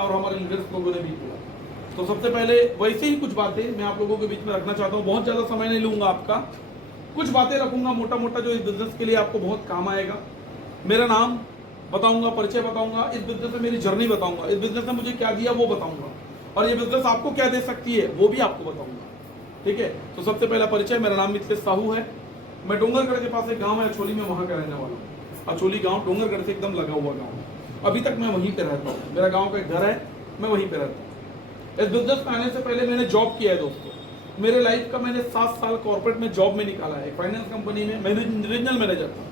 और हमारे लीडर्स लोगों ने भी किया। तो सबसे पहले वैसे ही कुछ बातें मैं आप लोगों के बीच में रखना चाहता हूँ। बहुत ज़्यादा समय नहीं लूँगा आपका, कुछ बातें रखूंगा मोटा मोटा जो इस बिजनेस के लिए आपको बहुत काम आएगा। मेरा नाम बताऊंगा, परिचय बताऊंगा, इस बिजनेस में मेरी जर्नी बताऊंगा, इस बिजनेस ने मुझे क्या दिया वो बताऊंगा, और ये बिजनेस आपको क्या दे सकती है वो भी आपको बताऊंगा। ठीक है, तो सबसे पहला परिचय, मेरा नाम मिथिलेश साहू है। मैं डोंगरगढ़ के पास एक गाँव है अछोली में, वहाँ का रहने वाला हूँ। अछोली गाँव डोंगरगढ़ से एकदम लगा हुआ गाँव। अभी तक मैं वहीं पे रहता हूँ, मेरा गाँव का एक घर है, मैं वहीं पे रहता हूँ। इस बिजनेस में आने से पहले मैंने जॉब किया है दोस्तों। मेरे लाइफ का मैंने 7 साल कॉर्पोरेट में जॉब में निकाला है। फाइनेंस कंपनी में मैं रीजनल मैनेजर था।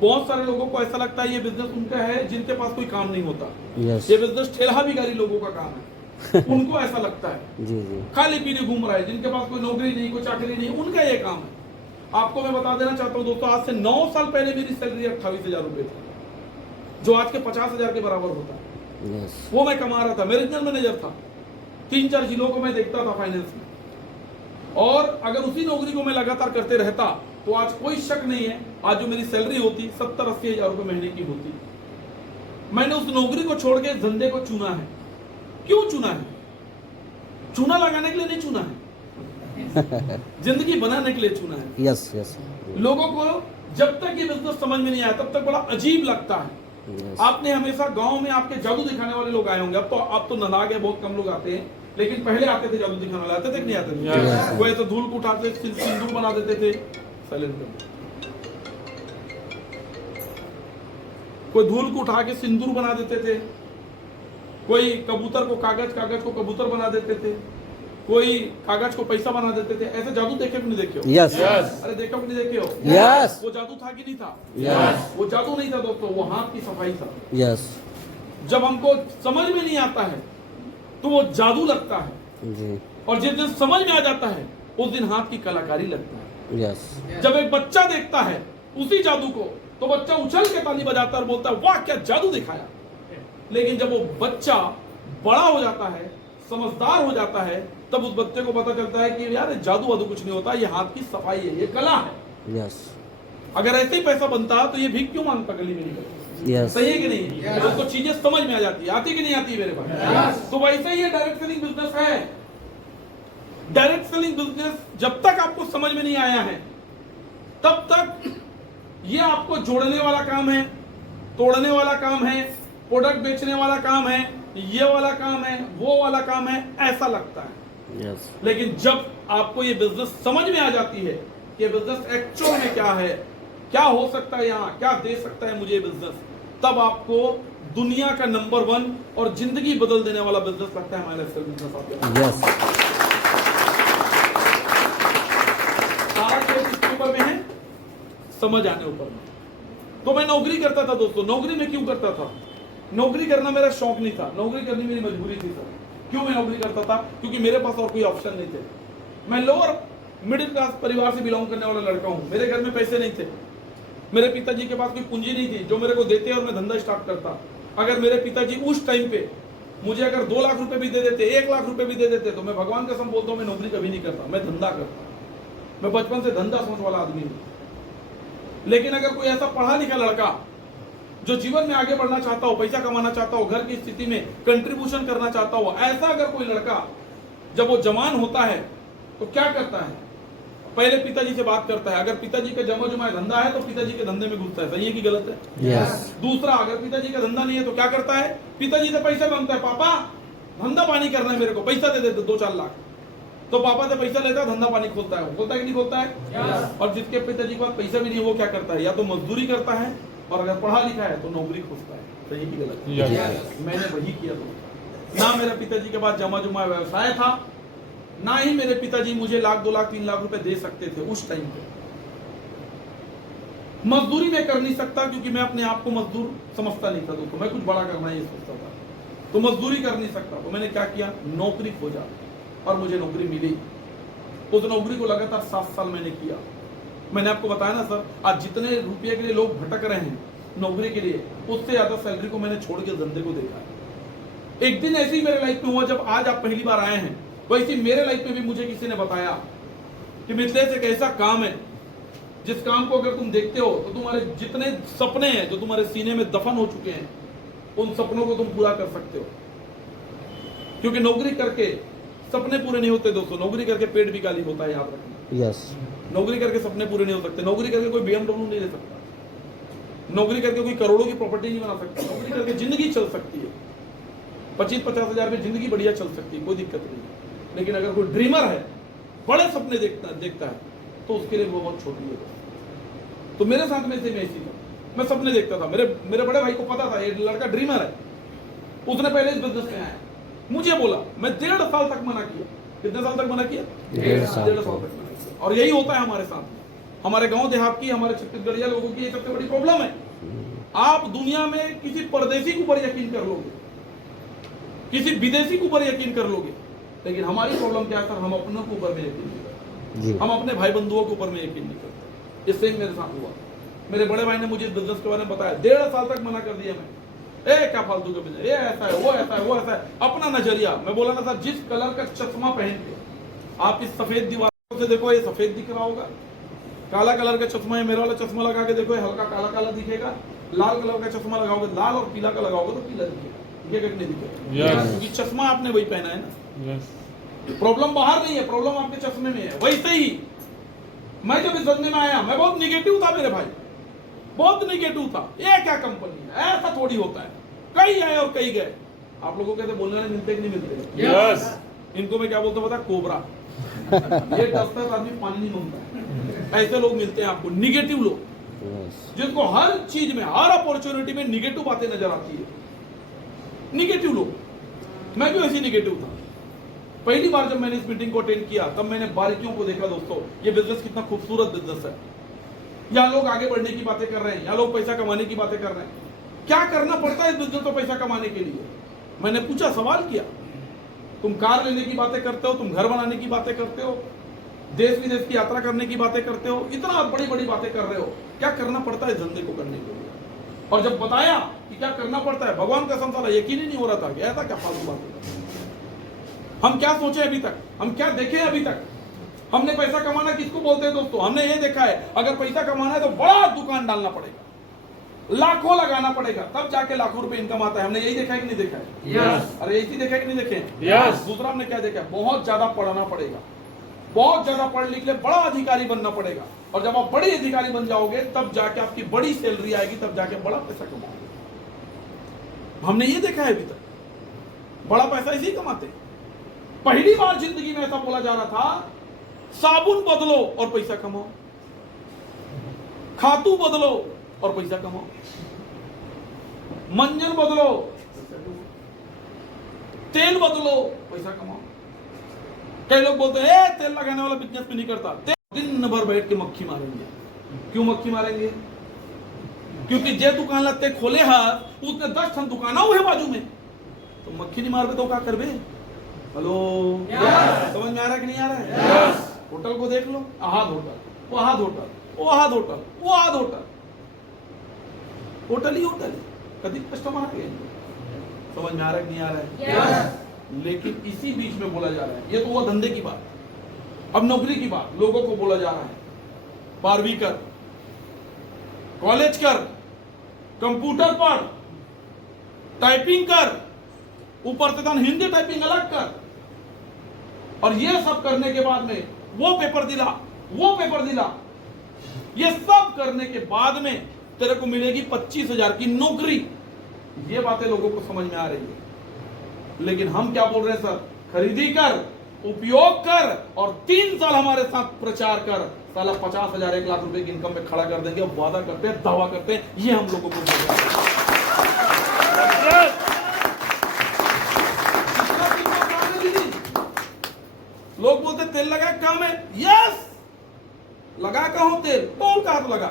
बहुत सारे लोगों को ऐसा लगता है ये बिजनेस उनका है जिनके पास कोई काम नहीं होता। ये बिजनेस ठेला भिखारी लोगों का काम है। उनको ऐसा लगता है जी जी, खाली पीने घूम रहा है, जिनके पास कोई नौकरी नहीं, कोई चाकरी नहीं, उनका ये काम है। आपको मैं बता देना चाहता हूँ दोस्तों, आज से 9 साल पहले मेरी सैलरी 28,000 रुपए थी, जो आज के 50,000 के बराबर होता है। वो मैं कमा रहा था, मैं रीजनल मैनेजर था। 3-4 जिलों को मैं देखता था फाइनेंस में, और अगर उसी नौकरी को मैं लगातार करते रहता तो आज कोई शक नहीं है आज जो मेरी सैलरी होती 70-80 हजार रुपए महीने की होती। मैंने उस नौकरी को छोड़ के इस धंधे को चुना है। क्यों चुना है? चूना लगाने के लिए नहीं चुना है, जिंदगी बनाने के लिए चुना है। Yes yes. लोगों को जब तक ये बिजनेस समझ में नहीं आया तब तक बड़ा अजीब लगता है। आपने हमेशा गांव में आपके जादू दिखाने वाले लोग आए होंगे, अब तो नला गए, बहुत कम लोग आते हैं, लेकिन पहले आते थे जादू दिखाने वाले। आते थे कि नहीं आते थे? वो ऐसे धूल को उठाते सिंदूर बना देते थे। कोई धूल को उठा के सिंदूर बना देते थे, कोई कबूतर को कागज को कबूतर बना देते थे, कोई कागज को पैसा बना देते थे। ऐसे जादू देखे कि नहीं देखे हो? यस। अरे देखो कि नहीं देखे हो? यस। वो जादू था कि नहीं था? यस। वो जादू नहीं था दोस्तों, वो हाथ की सफाई था। यस। जब हमको समझ में नहीं आता है तो वो जादू लगता है जी, और जिस दिन समझ में आ जाता है उस दिन हाथ की कलाकारी लगता है। यस। जब एक बच्चा देखता है उसी जादू को तो बच्चा उछल के ताली बजाता है और बोलता है वाह क्या जादू दिखाया। लेकिन जब वो बच्चा बड़ा हो जाता है, समझदार हो जाता है, तब उस बच्चे को पता चलता है कि यार जादू वादू कुछ नहीं होता, ये हाथ की सफाई है, ये कला है। यस। अगर ऐसे ही पैसा बनता तो ये भीख क्यों मांगता गली में निकल? यस। सही है कि नहीं? उसको चीजें समझ में आ जाती है, आती कि नहीं आती मेरे पास? तो वैसे ही ये डायरेक्ट सेलिंग बिजनेस है। डायरेक्ट सेलिंग बिजनेस जब तक आपको समझ में नहीं आया है तब तक ये आपको जोड़ने वाला काम है, तोड़ने वाला काम है, प्रोडक्ट बेचने वाला काम है, ये वाला काम है, वो वाला काम है, ऐसा लगता है। यस। लेकिन जब आपको ये बिजनेस समझ में आ जाती है कि बिजनेस एक्चुअल में क्या है, क्या हो सकता है, यहाँ क्या दे सकता है मुझे बिजनेस, तब आपको दुनिया का नंबर 1 और जिंदगी बदल देने वाला बिजनेस लगता है हमारा बिजनेस। आपके यस। सारा खेल इसके ऊपर में है, समझ आने ऊपर में। तो मैं नौकरी करता था दोस्तों। नौकरी में क्यों करता था? नौकरी करना मेरा शौक नहीं था, नौकरी करनी मेरी मजबूरी थी सर। क्यों मैं नौकरी करता था? क्योंकि मेरे पास और कोई ऑप्शन नहीं थे। मैं लोअर मिडिल क्लास परिवार से बिलोंग करने वाला लड़का हूँ। मेरे घर में पैसे नहीं थे, मेरे पिताजी के पास कोई पूंजी नहीं थी जो मेरे को देते और मैं धंधा स्टार्ट करता। अगर मेरे पिताजी उस टाइम पे मुझे अगर 2 लाख रुपए भी दे देते, 1 लाख रुपए भी दे देते, तो मैं भगवान कसम बोलता हूँ मैं नौकरी कभी नहीं करता, मैं धंधा करता। मैं बचपन से धंधा सोच वाला आदमी हूँ। लेकिन अगर कोई ऐसा पढ़ा लिखा लड़का जो जीवन में आगे बढ़ना चाहता हो, पैसा कमाना चाहता हो, घर की स्थिति में कंट्रीब्यूशन करना चाहता हो, ऐसा अगर कोई लड़का जब वो जवान होता है तो क्या करता है? पहले पिताजी से बात करता है। अगर पिताजी का जमा जुमा धंधा है तो पिताजी के धंधे में घुसता है। सही है कि गलत है? यस। दूसरा, अगर पिताजी का धंधा नहीं है तो क्या करता है? पिताजी से पैसा मांगता है, पापा धंधा पानी करना है, मेरे को पैसा दे देते 2-4 लाख। तो पापा से पैसा लेता है, धंधा पानी खोलता है। खोलता है कि नहीं खोलता है? और जिसके पिताजी के पास पैसा भी नहीं, वो क्या करता है? या तो मजदूरी करता है, और अगर पढ़ा लिखा है तो नौकरी खोजता है। सही कि गलत? मैंने वही किया दोस्तों। ना मेरे पिताजी के पास जमा जुमा व्यवसाय था, ना ही मेरे पिताजी मुझे 1 लाख 2 लाख 3 लाख रुपए दे सकते थे उस टाइम पे। मजदूरी में कर नहीं सकता क्योंकि मैं अपने आप को मजदूर समझता नहीं था दोस्तों। मैं कुछ बड़ा करना ये सोचता था, तो मजदूरी कर नहीं सकता। तो मैंने क्या किया? नौकरी खोजा और मुझे नौकरी मिली। उस नौकरी को लगातार 7 साल मैंने किया। मैंने आपको बताया ना सर, आज जितने रुपये के लिए लोग भटक रहे हैं नौकरी के लिए, उससे ज्यादा सैलरी को मैंने छोड़ के धंधे को देखा है। एक दिन ऐसे ही मेरे लाइफ में हुआ, जब आज आप पहली बार आए हैं, वैसे मेरे लाइफ में भी मुझे किसी ने बताया कि मिथिलेश एक ऐसा काम है जिस काम को अगर तुम देखते हो तो तुम्हारे जितने सपने हैं जो तुम्हारे सीने में दफन हो चुके हैं, उन सपनों को तुम पूरा कर सकते हो। क्योंकि नौकरी करके सपने पूरे नहीं होते दोस्तों, नौकरी करके पेट भी खाली होता है, याद रखना। यस। नौकरी करके सपने पूरे नहीं हो सकते, नौकरी करके कोई BMW नहीं ले सकता, नौकरी करके कोई करोड़ों की प्रॉपर्टी नहीं बना सकता, नौकरी करके जिंदगी चल सकती है, 25-50 हजार में जिंदगी बढ़िया चल सकती है, कोई दिक्कत नहीं है। लेकिन अगर कोई ड्रीमर है, बड़े सपने देखता है, तो उसके लिए वो बहुत छोटी है। तो मेरे साथ में से मैं इसी था, मैं सपने देखता था, मेरे बड़े भाई को पता था ये लड़का ड्रीमर है, उसने पहले इस बिजनेस में आया, मुझे बोला, मैं 1.5 साल तक मना किया। कितने साल तक मना किया? 1.5 साल तक मना किया। और यही होता है हमारे साथ में, हमारे गांव देहात की, हमारे छत्तीसगढ़िया लोगों की ये सबसे बड़ी प्रॉब्लम है। आप दुनिया में किसी परदेशी के ऊपर यकीन कर लोगे, किसी विदेशी के ऊपर यकीन कर लोगे, लेकिन हमारी प्रॉब्लम क्या है, हम अपनों के ऊपर में यकीन नहीं करते, हम अपने भाई बंधुओं के ऊपर में यकीन नहीं करते। इससे मेरे साथ हुआ, मेरे बड़े भाई ने मुझे बिजनेस के बारे में बताया, 1.5 साल तक मना कर दिया मैं, क्या फालतू का बिजनेस, ये ऐसा है, वो ऐसा है, वो ऐसा है, अपना नजरिया। मैं बोला ना सर, जिस कलर का चश्मा पहन के आप इस सफेद दीवार से देखो, ये सफेद दिख रहा होगा, काला कलर का चश्मा है, मेरा वाला चश्मा लगा के देखो, ये हल्का काला काला दिखेगा, लाल कलर का चश्मा लगाओगे, लाल और पीला का लगाओगे तो पीला दिखेगा, ये नहीं दिखेगा, क्योंकि चश्मा आपने वही पहना है ना। प्रॉब्लम बाहर नहीं है, प्रॉब्लम आपके चश्मे में है। वैसे ही मैं जब इस धंधे में आया, मैं बहुत निगेटिव था, मेरे भाई बहुत निगेटिव था, ये क्या कंपनी है, ऐसा थोड़ी होता है, कई आए और कई गए। आप लोगों के बोलने वाले मिलते कि नहीं मिलते? यस। इनको मैं क्या बोलता हूं पता, कोबरा। ये डरता है आदमी पानी नहीं मांगता है, ऐसे लोग मिलते हैं आपको, निगेटिव लोग, जिनको हर चीज में, हर अपॉर्चुनिटी में निगेटिव बातें नजर आती है, निगेटिव लोग। मैं भी वैसे निगेटिव था। पहली बार जब मैंने इस मीटिंग को अटेंड किया, तब मैंने बारीकियों को देखा दोस्तों, ये बिजनेस कितना खूबसूरत बिजनेस है, या लोग आगे बढ़ने की बातें कर रहे हैं, या लोग पैसा कमाने की बातें कर रहे हैं। क्या करना पड़ता है इस बिजनेस में पैसा कमाने के लिए? मैंने पूछा, सवाल किया, तुम कार लेने की बातें करते हो, तुम घर बनाने की बातें करते हो, देश विदेश की यात्रा करने की बातें करते हो, इतना बड़ी बड़ी बातें कर रहे हो, क्या करना पड़ता है इस धंधे को करने के लिए? और जब बताया कि क्या करना पड़ता है, भगवान का संसार यकीन ही नहीं हो रहा था कि ऐसा क्या फालतू बात है। हम क्या सोचे अभी तक, हम क्या देखे अभी तक? हमने पैसा कमाना किसको बोलते हैं दोस्तों? हमने ये देखा है, अगर पैसा कमाना है तो बड़ा दुकान डालना पड़ेगा, लाखों लगाना पड़ेगा, तब जाके लाखों रुपए इनकम आता है। हमने यही देखा है कि नहीं देखा है? यस। अरे यही देखा है कि नहीं देखे? यस। दूसरा हमने क्या देखा है? बहुत ज्यादा पढ़ना पड़ेगा, बहुत ज्यादा पढ़ लिख ले, बड़ा अधिकारी बनना पड़ेगा, और जब आप बड़े अधिकारी बन जाओगे तब जाके आपकी बड़ी सैलरी आएगी, तब जाके बड़ा पैसा कमाओगे। हमने ये देखा है अभी तक, बड़ा पैसा इसी कमाते हैं। पहली बार जिंदगी में ऐसा बोला जा रहा था, साबुन बदलो और पैसा कमाओ, खातू बदलो और पैसा कमाओ, मंजन बदलो, तेल बदलो, पैसा कमाओ। कई लोग बोलते हैं तेल लगाने वाला बिजनेस भी नहीं करता, दिन भर बैठ के मक्खी मारेंगे। क्यों मक्खी मारेंगे? क्योंकि जे दुकान लगते खोले हाथ, उसने 10 ठन दुकान हुए बाजू में, तो मक्खी नहीं मारबे तो क्या करबे? हेलो, समझ में आ रहा है कि नहीं आ रहा है? होटल को देख लो, आहाद होटल, वो आहाद होटल, वो आहाद होटल, वो आहाद होटल, होटल ही होटल है, कभी कस्टमर आ गए। समझ में आ रहा है कि नहीं आ रहा है? लेकिन इसी बीच में बोला जा रहा है, ये तो वो धंधे की बात, अब नौकरी की बात, लोगों को बोला जा रहा है 12वीं कर, कॉलेज कर, कंप्यूटर पढ़, टाइपिंग कर, ऊपर से हिंदी टाइपिंग अलग कर, और ये सब करने के बाद में वो पेपर दिला, वो पेपर दिला, ये सब करने के बाद में तेरे को मिलेगी 25,000 की नौकरी। ये बातें लोगों को समझ में आ रही है, लेकिन हम क्या बोल रहे हैं सर? खरीदी कर, उपयोग कर, और 3 साल हमारे साथ प्रचार कर, साला 50,000 1 लाख रुपए की इनकम में खड़ा कर देंगे। वादा करते हैं, दावा करते हैं, ये हम लोगों को लोग बोलते तेल लगा काम है, यस लगा का हूं तेल, बोल का तो लगा,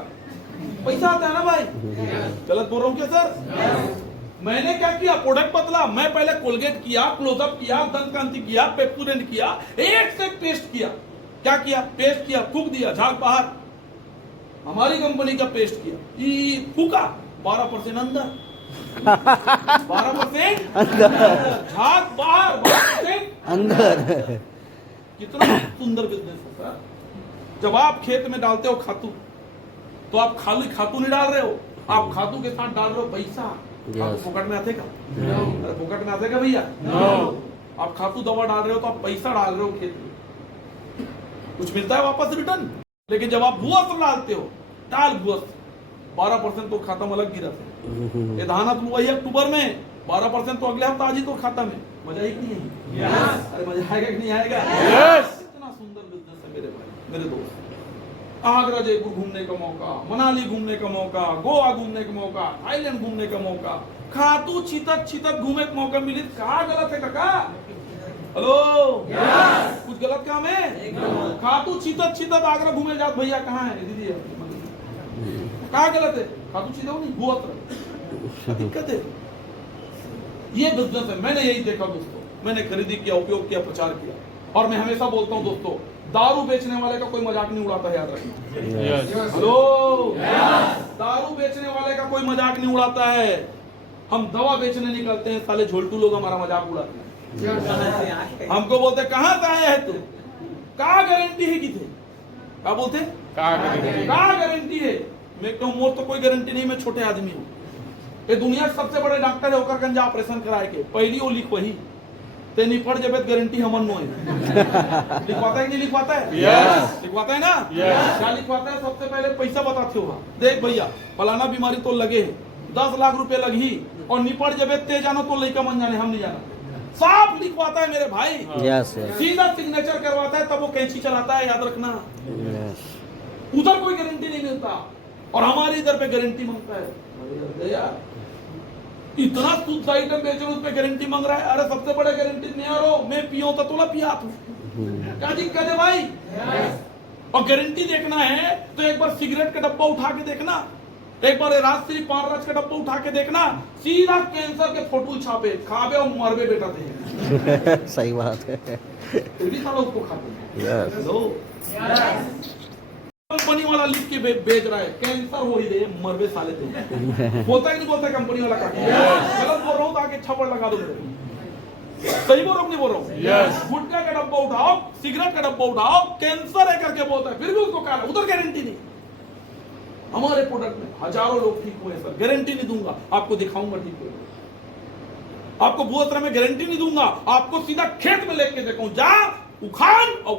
पैसा आता है ना भाई। गलत बोल रहा हूं क्या सर? मैंने क्या किया? प्रोडक्ट बदला। मैं पहले कोलगेट किया, क्लोजअप किया, दंत कांति किया, पेप्सोडेंट किया, एक से पेस्ट किया। क्या किया? पेस्ट किया, फूक दिया, झाग बाहर। हमारी कंपनी का पेस्ट किया, फूका, 12% अंदर, 12% अंदर, झाग बाहर, 12% अंदर। कितना सुंदर बिजनेस है सर। जब आप खेत में डालते हो खातू, तो आप खाली खातू नहीं डाल रहे हो, आप खातू के साथ डाल रहे हो पैसा। आपको फोकट में आते का? अरे फोकट में आते का भैया? आप खातू दवा डाल रहे हो तो आप पैसा डाल रहे हो खेत में, कुछ मिलता है वापस रिटर्न। लेकिन जब आप भूअस्त्र डालते हो, डाल भूअस्त्र, 12% तो खाता में अलग गिरा था। ये धाना तुम वही अक्टूबर में 12% तो अगले हफ्ता आज ही तो खाता में। मजा ही नहीं है? अरे मजा आएगा कि नहीं आएगा? इतना सुंदर बिजनेस है मेरे भाई, मेरे दोस्त। आगरा जयपुर घूमने का मौका, मनाली घूमने का मौका, गोवा घूमने का मौका, थाईलैंड घूमने का मौका, खातू छितक घूमे का मौका मिली, कहाँ गलत है काका? हेलो, कुछ गलत काम है? खातू छितक आगरा घूमे जात भैया कहाँ है दीदी? कहाँ गलत है? खातू छितक नहीं, भूअस्त्र दिक्कत है। ये बिजनेस है। मैंने यही देखा दोस्तों, मैंने खरीदी किया, उपयोग किया, प्रचार किया। और मैं हमेशा बोलता हूँ दोस्तों, दारू बेचने वाले का कोई मजाक नहीं उड़ाता है, याद रखना। हेलो, दारू बेचने वाले का कोई मजाक नहीं उड़ाता है। हम दवा बेचने निकलते हैं, साले झोलटू लोग हमारा मजाक उड़ाते हैं। हमको बोलते कहाँ से आया है तू? कहाँ गारंटी है कि थे? क्या बोलते? कहाँ गारंटी है? मैं कहूँ मोर तो कोई गारंटी नहीं, मैं छोटे आदमी हूँ। ये दुनिया के सबसे बड़े डॉक्टर है, होकर गंजा ऑपरेशन कराए के पहली वो लिख वही ते निपट जबे गारंटी हमन नो है। लिखवाता है कि नहीं लिखवाता है? लिखवाता है ना? क्या लिखवाता है? सबसे पहले पैसा बताते हो, देख भैया फलाना बीमारी तो लगे है, 10 लाख रुपए लगी और निपट जबे ते जानो तो लड़का मन जाने, हम नहीं जाना। साफ लिखवाता है मेरे भाई। सीधा सिग्नेचर करवाता है, तब वो कैंची चलाता है, याद रखना। उधर कोई गारंटी नहीं मिलता और हमारे इधर पे गारंटी मांगता है। यार इतना शुद्ध आइटम बेच रहे उस पे गारंटी मांग रहा है। अरे सबसे बड़े गारंटी नहीं हो, मैं पियो तो तोला पिया तू, क्या दिक्कत है भाई? और गारंटी देखना है तो एक बार सिगरेट का डब्बा उठा के देखना, एक बार राजश्री 5 रज का डब्बा उठा के देखना, सीधा कैंसर के फोटो छापे, खाबे और मरबे बेटा थे। सही बात है। फिर भी साला उसको खाते हैं। कंपनी वाला लिख के बेच रहा है, कैंसर हो ही रहे, मरबे साले थे। बोलता है कि नहीं बोलता कंपनी वाला? गलत बोल रहा हूँ तो आके छप्पड़ लगा दो मेरे। सही बोल रहा हूँ नहीं बोल रहा हूँ? गुटखा का डब्बा उठाओ, सिगरेट का डब्बा उठाओ, कैंसर है करके बोलता है, फिर भी उसको कहा उधर गारंटी नहीं। हमारे प्रोडक्ट में हजारों लोग ठीक हुए सर, गारंटी नहीं दूंगा, आपको दिखाऊंगा ठीक हुए। आपको भूअस्त्र में गारंटी नहीं दूंगा, आपको सीधा खेत में लेके देखूं, जा उखाड़ और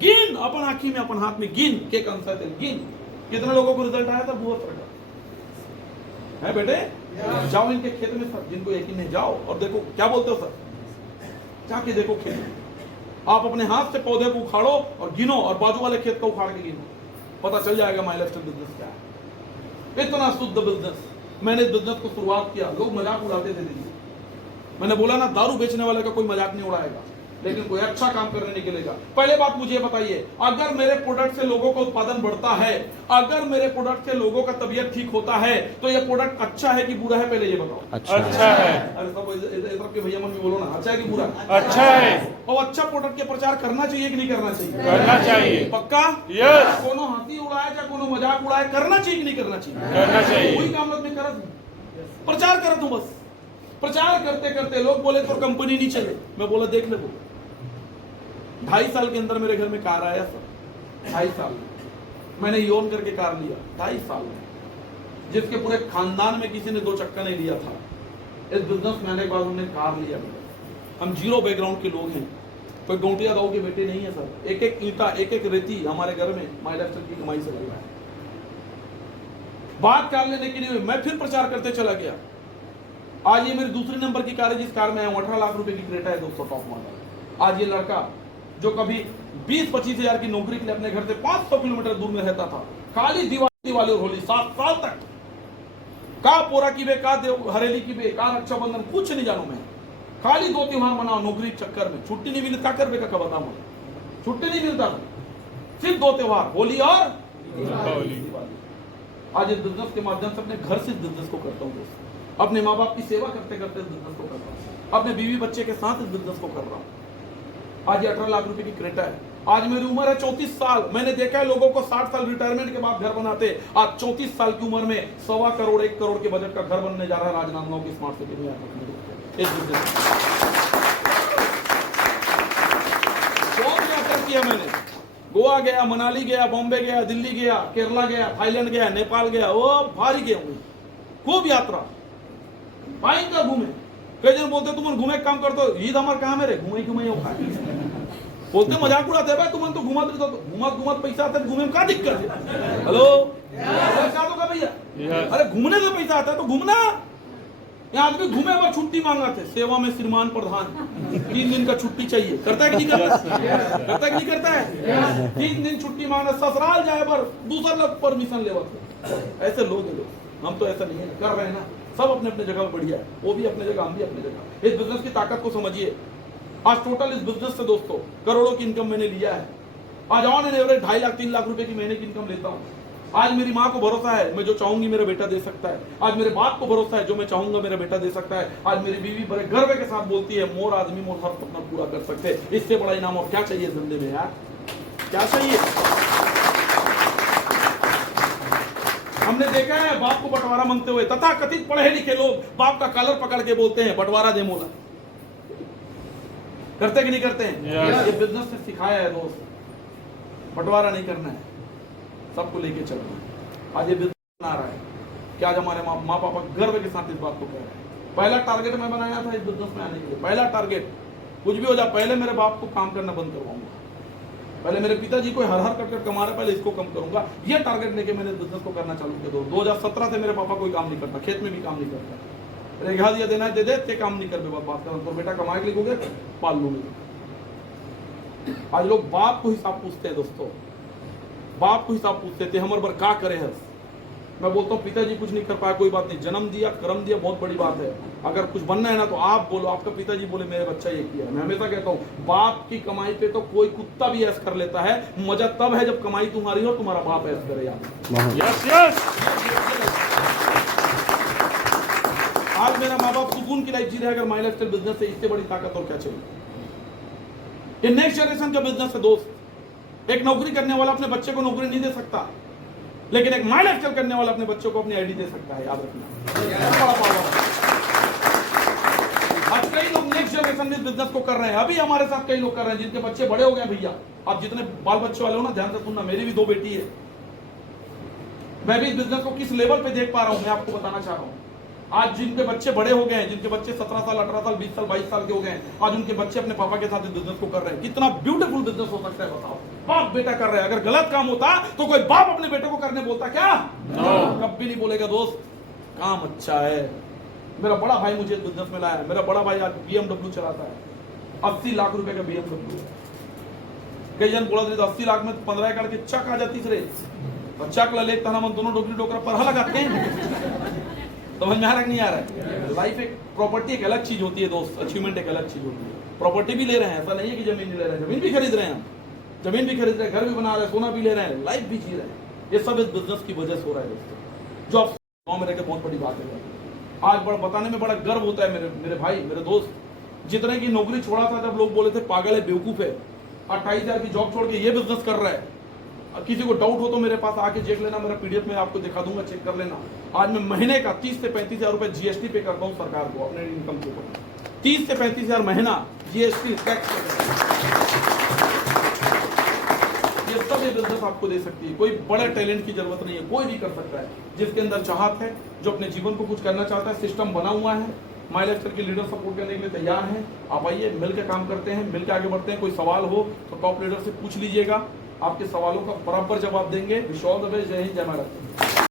गिन अपन आंखी में, अपन हाथ में गिन के कंसर थे, गिन कितने लोगों को रिजल्ट आया था भूअस्त्र का? है बेटे, जाओ इनके खेत में सर, जिनको यकीन नहीं जाओ और देखो क्या बोलते हो सर, जाके देखो खेत में। आप अपने हाथ से पौधे को उखाड़ो और गिनो और बाजू वाले खेत को उखाड़ के गिनो, पता चल जाएगा माई लाइफस्टाइल बिजनेस क्या है। इतना शुद्ध बिजनेस। मैंने इस बिजनेस को शुरुआत किया, लोग मजाक उड़ाते थे दीदी। मैंने बोला ना, दारू बेचने वाले का कोई मजाक नहीं उड़ाएगा, लेकिन कोई अच्छा काम करने निकलेगा। पहले बात मुझे बताइए, अगर मेरे प्रोडक्ट से लोगों का उत्पादन बढ़ता है, अगर मेरे प्रोडक्ट से लोगों का तबीयत ठीक होता है, तो ये प्रोडक्ट अच्छा है कि बुरा है? पहले ये बताओ। अच्छा है। अरे सब इधर के भैया मन में बोलो ना, अच्छा है कि बुरा? अच्छा है। और अच्छा प्रोडक्ट के प्रचार करना चाहिए कि नहीं करना चाहिए? करना चाहिए। पक्का? यस। कोनो हंसी उड़ाए या कोनो मजाक उड़ाए, करना चाहिए कि नहीं करना चाहिए? करना चाहिए। कोई काम में करत प्रचार करत हूं, बस प्रचार करते करते लोग बोले तो कंपनी नहीं चले। मैं बोला देख ले, 2.5 साल के अंदर मेरे घर में कार आया सर, 2.5 साल मैंने योन करके कार लिया, 2.5 साल में, जिसके पूरे खानदान में किसी ने 2 चक्का नहीं लिया था। इस बिजनेस में आने के बाद हमने कार लिया। हम जीरो बैकग्राउंड के लोग हैं, कोई गौटिया गाँव के बेटे नहीं है सर। एक एक ईंटा, एक एक रेती हमारे घर में माई लाइफस्टाइल की कमाई से लग रहा है। बात कार लेने के लिए मैं फिर प्रचार करते चला गया। आज ये मेरी दूसरी नंबर की कार है, जिस कार में 18 लाख रुपए की क्रेटा है दोस्तों, टॉप मॉडल। आज ये लड़का जो कभी 20-25 हजार की नौकरी के लिए अपने घर से 500 किलोमीटर दूर में रहता था, खाली दिवाली और होली 7 साल तक का पोरा की बे, का हरेली की बे, का रक्षाबंधन कुछ नहीं जानू मैं, खाली 2 त्योहार मनाओ नौकरी चक्कर में। छुट्टी नहीं मिलता कर बे का बताऊं, छुट्टी नहीं मिलता, सिर्फ 2 त्योहार, होली और दिवाली। आज इस बिजनेस के माध्यम से अपने घर से इस बिजनेस को करता हूँ दोस्तों, अपने माँ बाप की सेवा करते करते इस बिजनेस को कर रहा हूँ, अपने बीवी बच्चे के साथ इस बिजनेस को कर रहा हूँ। आज ये 18 लाख रुपए की क्रेटा है। आज मेरी उम्र है 34 साल। मैंने देखा है लोगों को 60 साल रिटायरमेंट के बाद घर बनाते, आज 34 साल की उम्र में 1.25 करोड़ 1 करोड़ के बजट का घर बनने जा रहा है राजनांदगांव की स्मार्ट सिटी में। बहुत किया मैंने, गोवा गया, मनाली गया, बॉम्बे गया, दिल्ली गया, केरला गया, थाईलैंड गया, नेपाल गया, वो भारी गया हूँ, खूब यात्रा भयंकर घूमे। कई जन बोलते तुम घूमे काम कर दो, ईद हमार काम है रे, घूमे हो खाए बोलते मजाक उड़ाते भाई, तुम तो घुमत पैसा आता है, घूमे में क्या दिक्कत है? हेलो क्या तो भैया, अरे घूमने से पैसा आता है तो घूमना। यहाँ आदमी घूमे पर छुट्टी मांगा थे, सेवा में श्रीमान प्रधान 3 दिन का छुट्टी चाहिए, करता है कि नहीं करता? करता है कि नहीं करता है? 3 दिन छुट्टी मांगा, ससुराल जाए पर दूसरा लोग परमिशन ले। ऐसे लोग हैं लोग, हम तो ऐसा नहीं है, कर रहे हैं ना, सब अपने अपने जगह बढ़िया है, वो भी अपने जगह, हम भी अपने जगह। इस बिजनेस की ताकत को समझिए। आज टोटल इस बिजनेस से दोस्तों करोड़ों की इनकम मैंने लिया है। आज on an average 2.5 lakh 3 lakh रुपए की महीने की इनकम लेता हूँ। आज मेरी माँ को भरोसा है, मैं जो चाहूंगी मेरा बेटा दे सकता है। आज मेरे बाप को भरोसा है, जो मैं चाहूंगा मेरा बेटा दे सकता है। आज मेरी बीवी बड़े गर्व के साथ बोलती है, मोर आदमी मोर हर सपना पूरा कर सकते हैं। इससे बड़ा इनाम और क्या चाहिए जिंदगी में यार, क्या चाहिए? हमने देखा है बाप को बंटवारा मांगते हुए, तथा कथित पढ़े लिखे लोग बाप का कॉलर पकड़ के बोलते हैं बंटवारा दे मोला। करते कि नहीं करते हैं? ये बिजनेस ने सिखाया है दोस्त, बंटवारा नहीं करना है, सबको लेके चलना है। आज ये बिजनेस बना रहा है क्या, आज हमारे माँ पापा गर्व के साथ इस बात को कह रहे हैं। पहला टारगेट मैं बनाया था इस बिजनेस में आने के लिए, पहला टारगेट कुछ भी हो जाए, पहले मेरे बाप को काम करना बंद करवाऊंगा, पहले मेरे पिताजी को हर कर कमा रहे, पहले इसको कम करूंगा। ये टारगेट लेके मैंने बिजनेस को करना चालू किया। 2017 से मेरे पापा कोई काम नहीं करता, खेत में भी काम नहीं करता, रेखा दिया देना दे दे, काम नहीं कर बात कर, तो बेटा कमाए के लिए पाल लूंगे। आज लोग बाप को हिसाब पूछते हैं दोस्तों, बाप को हिसाब पूछते थे हमारे पर क्या करे है। मैं बोलता हूँ पिताजी कुछ नहीं कर पाया, कोई बात नहीं, जन्म दिया कर्म दिया बहुत बड़ी बात है। अगर कुछ बनना है ना तो आप बोलो, आपका पिताजी बोले मेरे बच्चा ये किया। मैं हमेशा कहता हूँ बाप की कमाई पे तो कोई कुत्ता भी ऐश कर लेता है, मजा तब है जब कमाई तुम्हारी हो, तुम्हारा बाप ऐश करे यार। Yes yes. आज मेरा माँ बाप सुकून की लाइफ जी रहे, अगर माई लाइफ स्टाइल बिजनेस है, इससे बड़ी ताकत और क्या चाहिए? ये नेक्स्ट जनरेशन का बिजनेस है दोस्त। एक नौकरी करने वाला अपने बच्चे को नौकरी नहीं दे सकता, लेकिन एक माई लाइफ स्टाइल करने वाला अपने बच्चों को अपनी आईडी दे सकता है, याद रखना। बड़ा पावर। आज कई लोग नेक्स्ट जनरेशन में बिजनेस को कर रहे हैं, अभी हमारे साथ कई लोग कर रहे हैं जिनके बच्चे बड़े हो गए। भैया आप जितने बाल बच्चे वाले हो ना, ध्यान से सुनना, मेरी भी 2 बेटी है। मैं भी इस बिजनेस को किस लेवल पे देख पा रहा हूं, मैं आपको बताना चाह रहा हूं। आज जिनके बच्चे बड़े हो गए हैं, जिनके बच्चे 17 साल 18 साल 20 साल 22 साल के हो गए हैं, आज उनके बच्चे अपने पापा के साथ इस बिजनेस को कर रहे हैं। कितना ब्यूटीफुल बिजनेस हो सकता है बताओ। बाप बेटा कर रहे हैं, अगर गलत काम होता तो कोई बाप अपने बेटे को करने बोलता क्या? कभी नहीं बोलेगा दोस्त, काम अच्छा है। मेरा बड़ा भाई मुझे इस बिजनेस में लाया, मेरा बड़ा भाई आज BMW चलाता है, 80 लाख रुपए का BMW। कई जन बोला 80 लाख में 15 एकड़ की चक आ जाती रे, चक ले तना मन दोनों डोकरी डोकरा पर लगाते हैं। समझ में आ रहा नहीं आ रहा है? लाइफ एक प्रॉपर्टी एक अलग चीज होती है दोस्त, अचीवमेंट एक अलग चीज होती है। प्रॉपर्टी भी ले रहे हैं, ऐसा नहीं है कि जमीन नहीं ले रहे हैं, जमीन भी खरीद रहे हैं, हम जमीन भी खरीद रहे हैं, घर भी बना रहे हैं, सोना भी ले रहे हैं, लाइफ भी जी रहे हैं। ये सब इस बिजनेस की वजह से हो रहा है दोस्तों, जो आप गाँव में रहकर बहुत बड़ी बात है। आज बड़ा बताने में बड़ा गर्व होता है मेरे भाई, मेरे दोस्त, जितने की नौकरी छोड़ा था जब लोग बोले थे पागल है, बेवकूफ है, 28,000 की जॉब छोड़ के ये बिजनेस कर रहा है। किसी को डाउट हो तो मेरे पास आके देख लेना, मेरा PDF में आपको दिखा दूंगा, चेक कर लेना। आज मैं महीने का 30 से 35,000 रुपए GST पे करता हूँ सरकार को अपने इनकम के ऊपर। 30 से 35,000 महीना GST टैक्स। ये सब ये बिजनेस आपको दे सकती है, कोई बड़े टैलेंट की जरूरत नहीं है, कोई भी कर सकता है जिसके अंदर चाहत है, जो अपने जीवन को कुछ करना चाहता है। सिस्टम बना हुआ है, माई लाइफ स्टाइल के लीडर सपोर्ट करने के लिए तैयार हैं। आप आइए, मिलकर काम करते हैं, मिलकर आगे बढ़ते हैं। कोई सवाल हो तो टॉप लीडर से पूछ लीजिएगा, आपके सवालों का बराबर जवाब देंगे। Wish all the best. जय हिंद, जय महाराष्ट्र।